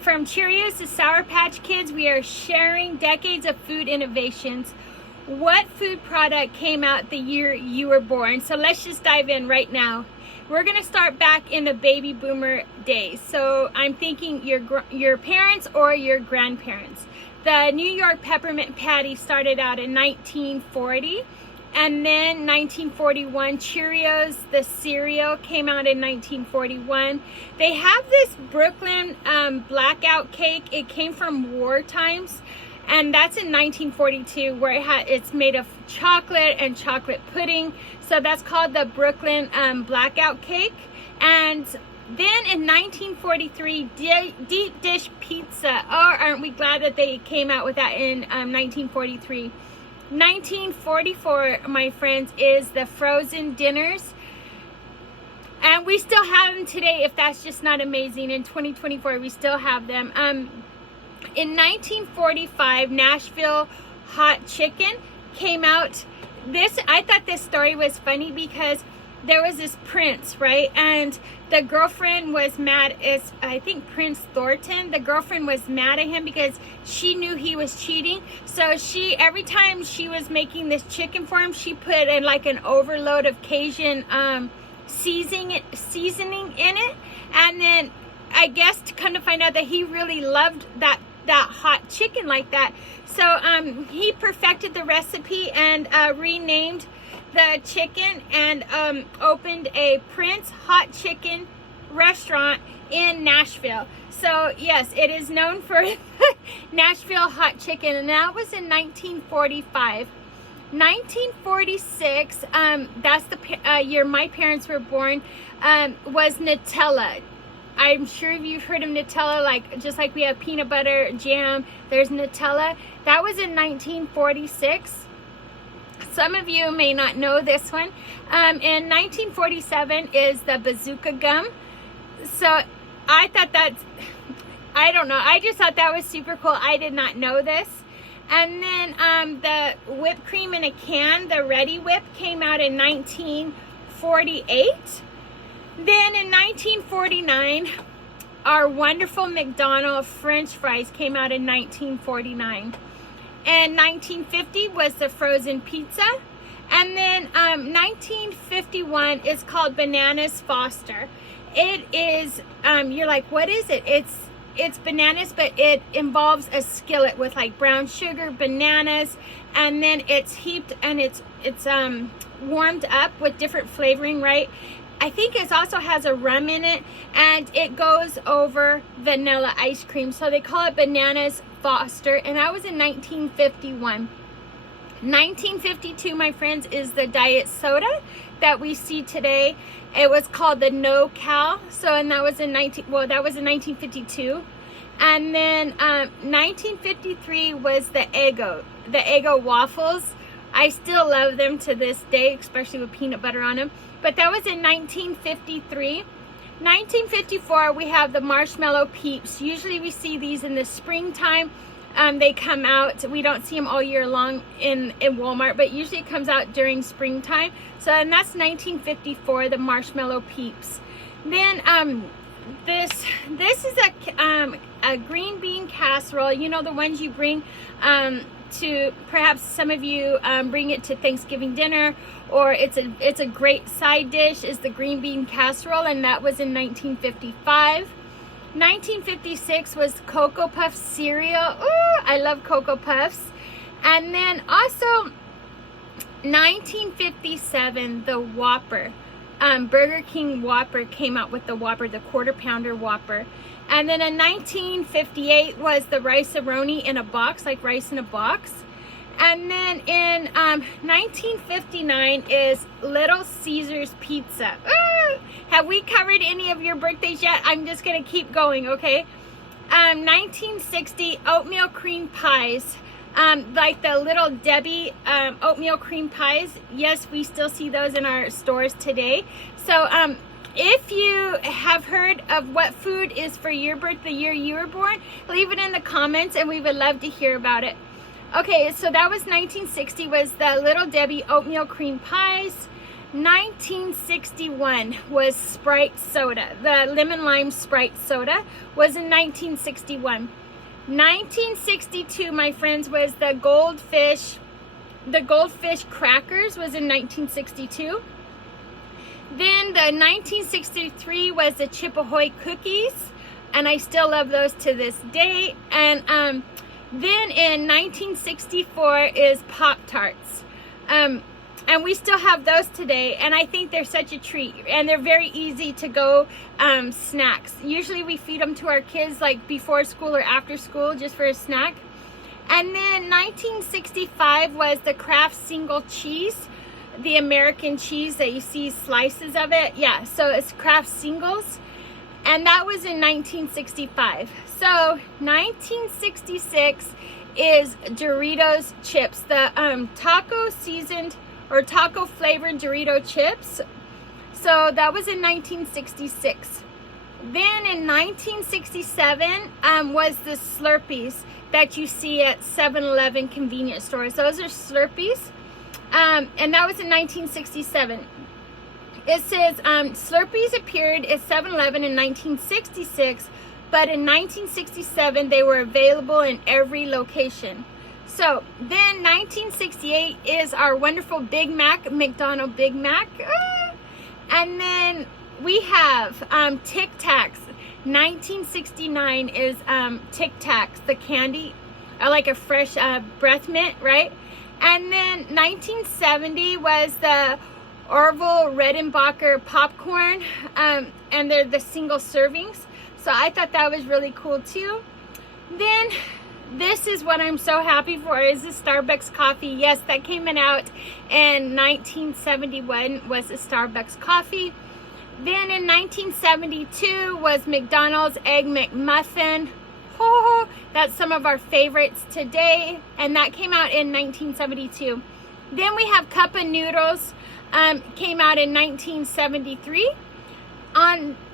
From Cheerios to Sour Patch Kids, we are sharing decades of food innovations. What food product came out the year you were born? So let's just dive in right now. We're gonna start back in the baby boomer days. So I'm thinking your parents or your grandparents. The New York peppermint patty started out in 1940. And then 1941, Cheerios, the cereal, came out in 1941. They have this Brooklyn blackout cake. It came from war times. And that's in 1942, where it's made of chocolate and chocolate pudding. So that's called the Brooklyn blackout cake. And then in 1943, deep dish pizza. Oh, aren't we glad that they came out with that in 1943. 1944, my friends, is the frozen dinners. And we still have them today, if that's just not amazing. In 2024, we still have them. In 1945, Nashville hot chicken came out. I thought this story was funny because there was this prince, right? And the girlfriend was mad. I think Prince Thornton. The girlfriend was mad at him because she knew he was cheating. So every time she was making this chicken for him, she put in like an overload of Cajun seasoning in it. And then I guess to come to find out that he really loved that hot chicken like that. So he perfected the recipe and renamed the chicken and opened a Prince Hot Chicken restaurant in Nashville. So yes, it is known for Nashville hot chicken, and that was in 1945. 1946, that's the year my parents were born, was Nutella. I'm sure you've heard of Nutella, just like we have peanut butter, jam, there's Nutella. That was in 1946. Some of you may not know this one. In 1947 is the Bazooka gum. So I thought I don't know. I just thought that was super cool. I did not know this. And then the whipped cream in a can, the Ready Whip, came out in 1948. Then in 1949, our wonderful McDonald's French fries came out in 1949. And 1950 was the frozen pizza. And then 1951 is called Bananas Foster. It is, you're like, what is it? It's bananas, but it involves a skillet with like brown sugar, bananas, and then it's heaped and it's warmed up with different flavoring, right? I think it also has a rum in it, and it goes over vanilla ice cream. So they call it Bananas Foster, and that was in 1951. 1952, my friends, is the diet soda that we see today. It was called the No Cal. So, and that was in 1952. And then 1953 was the Eggo waffles. I still love them to this day, especially with peanut butter on them. But that was in 1953. 1954, we have the Marshmallow Peeps. Usually we see these in the springtime. They come out. We don't see them all year long in Walmart, but usually it comes out during springtime. So, and that's 1954, the Marshmallow Peeps. Then this is a green bean casserole. You know, the ones you bring to, perhaps some of you bring it to Thanksgiving dinner, or it's a great side dish, is the green bean casserole, and that was in 1955. 1956 was Cocoa Puff cereal. Ooh, I love Cocoa Puffs. And then also 1957, the Whopper. Burger King Whopper came out with the Whopper, the quarter pounder Whopper. And then in 1958 was the Rice-A-Roni in a box, like rice in a box. And then in 1959 is Little Caesars Pizza. Have we covered any of your birthdays yet? I'm just going to keep going, okay? 1960, oatmeal cream pies. Like the Little Debbie oatmeal cream pies. Yes, we still see those in our stores today. So if you have heard of what food is for your birthday, the year you were born, leave it in the comments and we would love to hear about it. Okay, so that was 1960, was the Little Debbie oatmeal cream pies. 1961 was Sprite soda. The lemon lime Sprite soda was in 1961. 1962, my friends, was the goldfish crackers was in 1962. Then the 1963 was the Chip Ahoy cookies, and I still love those to this day. And then in 1964 is Pop-Tarts. And we still have those today, and I think they're such a treat, and they're very easy to go snacks. Usually we feed them to our kids like before school or after school just for a snack. And then 1965 was the Kraft single cheese, the American cheese that you see slices of it. Yeah, so it's Kraft singles, and that was in 1965. So 1966 is Doritos chips, the taco seasoned or taco flavored Dorito chips. So that was in 1966. Then in 1967 was the Slurpees that you see at 7-Eleven convenience stores. Those are Slurpees. And that was in 1967. It says Slurpees appeared at 7-Eleven in 1966, but in 1967 they were available in every location. So then 1968 is our wonderful Big Mac, McDonald's Big Mac. And then we have Tic Tacs. 1969 is Tic Tacs, the candy, like a fresh breath mint, right? And then 1970 was the Orville Redenbacher popcorn, and they're the single servings. So I thought that was really cool too. Then this is what I'm so happy for, is the Starbucks coffee. Yes, that came out in 1971 was the Starbucks coffee. Then in 1972 was McDonald's Egg McMuffin. Oh, that's some of our favorites today, and that came out in 1972. Then we have Cup of Noodles, came out in 1973.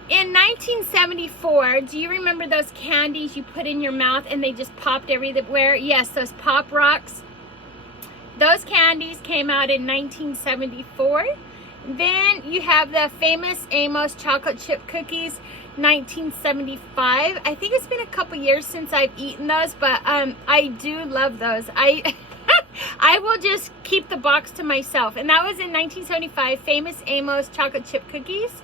In 1974, do you remember those candies you put in your mouth and they just popped everywhere? Yes, those Pop Rocks. Those candies came out in 1974. Then you have the famous Amos chocolate chip cookies, 1975. I think it's been a couple years since I've eaten those, but I do love those. I will just keep the box to myself. And that was in 1975, famous Amos chocolate chip cookies.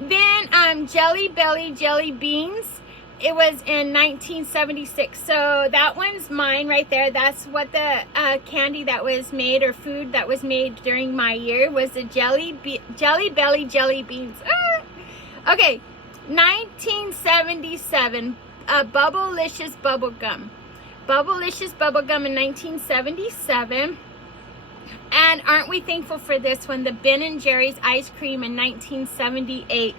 Then Jelly Belly jelly beans. It was in 1976. So that one's mine right there. That's what the candy that was made, or food that was made during my year, was the Jelly Belly jelly beans. Okay, 1977, Bubblicious bubblegum. Bubblicious bubblegum in 1977. And aren't we thankful for this one, the Ben & Jerry's ice cream in 1978.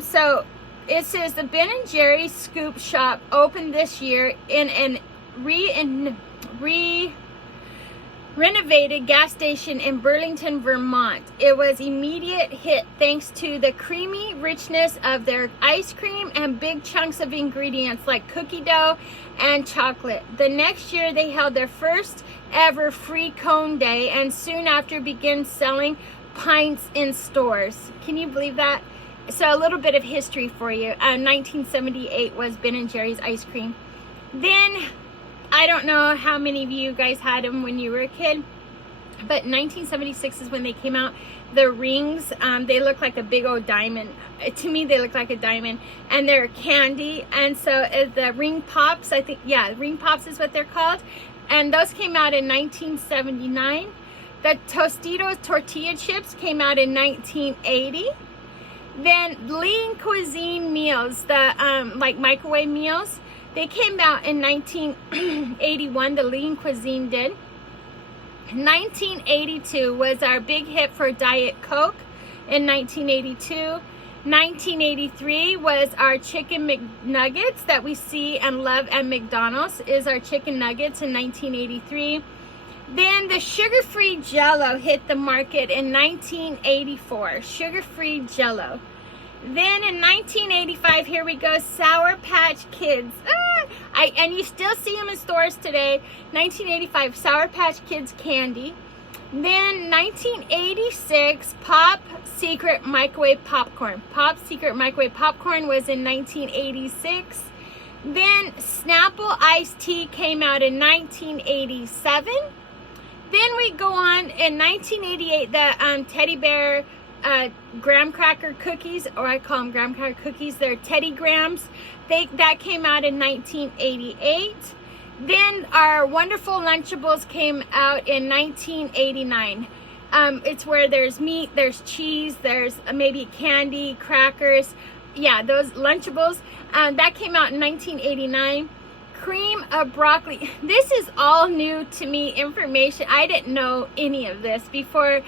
So it says the Ben & Jerry's Scoop Shop opened this year in an renovated gas station in Burlington, Vermont. It was immediate hit thanks to the creamy richness of their ice cream and big chunks of ingredients like cookie dough and chocolate. The next year they held their first ever free cone day, and soon after began selling pints in stores. Can you believe that? So a little bit of history for you. 1978 was Ben & Jerry's ice cream. Then, I don't know how many of you guys had them when you were a kid, but 1976 is when they came out. The rings, they look like a big old diamond. To me, they look like a diamond, and they're candy. And so the Ring Pops, I think, yeah, Ring Pops is what they're called. And those came out in 1979. The Tostitos tortilla chips came out in 1980. Then Lean Cuisine meals, the like microwave meals, they came out in 1981. The Lean Cuisine did. 1982 was our big hit for Diet Coke in 1982. 1983 was our Chicken McNuggets that we see and love at McDonald's, is our Chicken Nuggets in 1983. Then the sugar-free Jell-O hit the market in 1984. Sugar-free Jell-O. Then in 1985, here we go, Sour Patch Kids. And you still see them in stores today. 1985, Sour Patch Kids candy. Then 1986, Pop Secret Microwave Popcorn. Pop Secret Microwave Popcorn was in 1986. Then Snapple Iced Tea came out in 1987. Then we go on in 1988, the Teddy Bear graham cracker cookies, or I call them graham cracker cookies. They're Teddy Grahams. That came out in 1988. Then our wonderful Lunchables came out in 1989. It's where there's meat, there's cheese, there's maybe candy, crackers. Yeah, those Lunchables. That came out in 1989. Cream of broccoli. This is all new to me information. I didn't know any of this before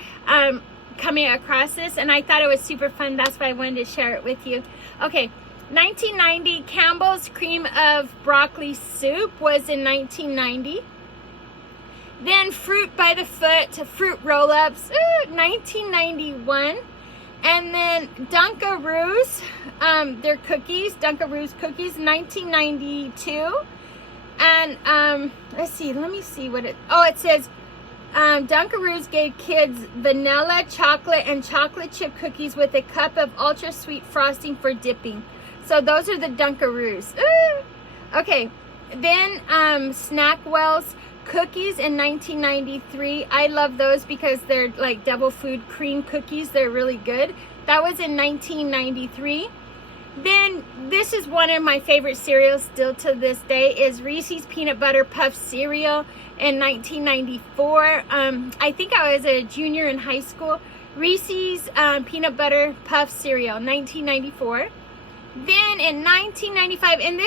coming across this, and I thought it was super fun. That's why I wanted to share it with you. Okay, 1990, Campbell's Cream of Broccoli Soup was in 1990. Then Fruit by the Foot, Fruit Roll-Ups, 1991. And then Dunkaroos, their cookies, Dunkaroos cookies, 1992. And let's see, let me see what it says Dunkaroos gave kids vanilla, chocolate, and chocolate chip cookies with a cup of ultra sweet frosting for dipping. So those are the Dunkaroos. Okay, then Snackwell's cookies in 1993. I love those because they're like double food cream cookies. They're really good. That was in 1993. Then this is one of my favorite cereals still to this day, is Reese's Peanut Butter Puff cereal in 1994. I think I was a junior in high school. Reese's Peanut Butter Puff cereal, 1994. Then in 1995, and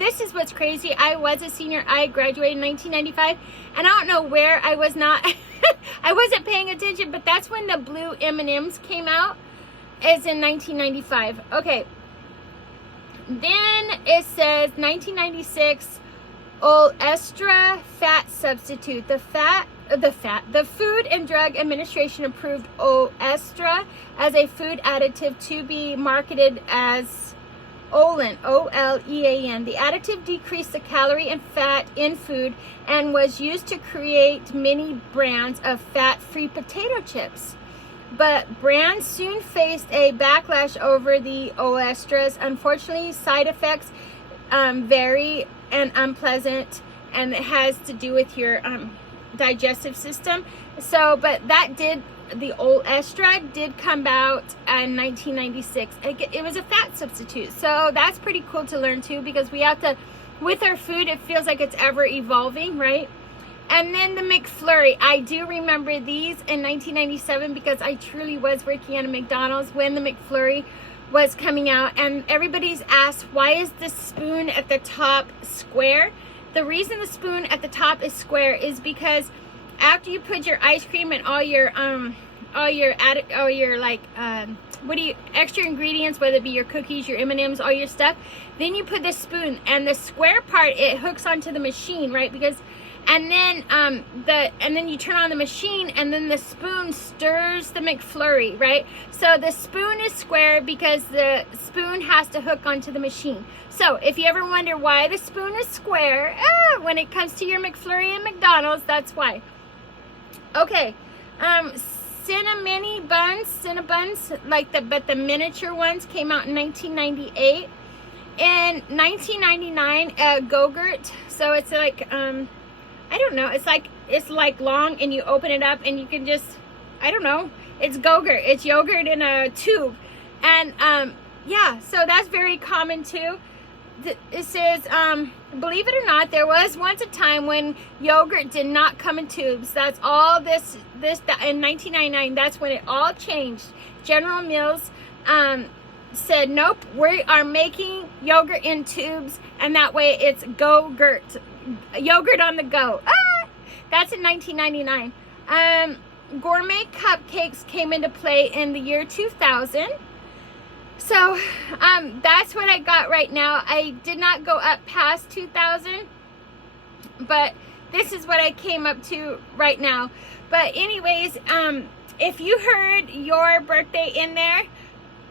this is what's crazy. I was a senior. I graduated in 1995, and I don't know where I was not. I wasn't paying attention, but that's when the blue M&Ms came out. Is in 1995. Okay. Then it says 1996, Olestra fat substitute. The Food and Drug Administration approved Olestra as a food additive to be marketed as Olen, O-L-E-A-N. The additive decreased the calorie and fat in food and was used to create many brands of fat-free potato chips. But brands soon faced a backlash over the Olestras. Unfortunately, side effects vary and unpleasant, and it has to do with your digestive system. So, but the Olestra did come out in 1996. It was a fat substitute. So that's pretty cool to learn too, because we have to, with our food, it feels like it's ever evolving, right? And then the McFlurry. I do remember these in 1997 because I truly was working at a McDonald's when the McFlurry was coming out. And everybody's asked, why is the spoon at the top square? The reason the spoon at the top is square is because after you put your ice cream and all your extra ingredients, whether it be your cookies, your M&Ms, all your stuff, then you put the spoon, and the square part, it hooks onto the machine, right? And then you turn on the machine, and then the spoon stirs the McFlurry, right? So the spoon is square because the spoon has to hook onto the machine. So if you ever wonder why the spoon is square, when it comes to your McFlurry and McDonald's, that's why. Okay, Cinnabuns, but the miniature ones came out in 1998. In 1999, Go-Gurt. So it's like I don't know. It's like long, and you open it up, and you can just, I don't know. It's Go-Gurt. It's yogurt in a tube, and yeah. So that's very common too. It says, believe it or not, there was once a time when yogurt did not come in tubes. That's all this in 1999. That's when it all changed. General Mills said, nope, we are making yogurt in tubes, and that way it's Go-Gurt. Yogurt on the go. That's in 1999. Gourmet cupcakes came into play in the year 2000. So that's what I got right now. I did not go up past 2000, but this is what I came up to right now. But anyways, if you heard your birthday in there,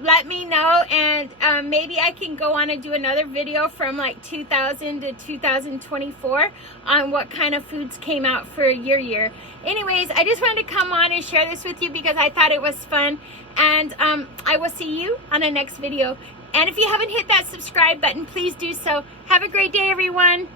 let me know, and maybe I can go on and do another video from like 2000 to 2024 on what kind of foods came out for your year. Anyways, I just wanted to come on and share this with you because I thought it was fun, and I will see you on the next video. And if you haven't hit that subscribe button, please do so. Have a great day, everyone.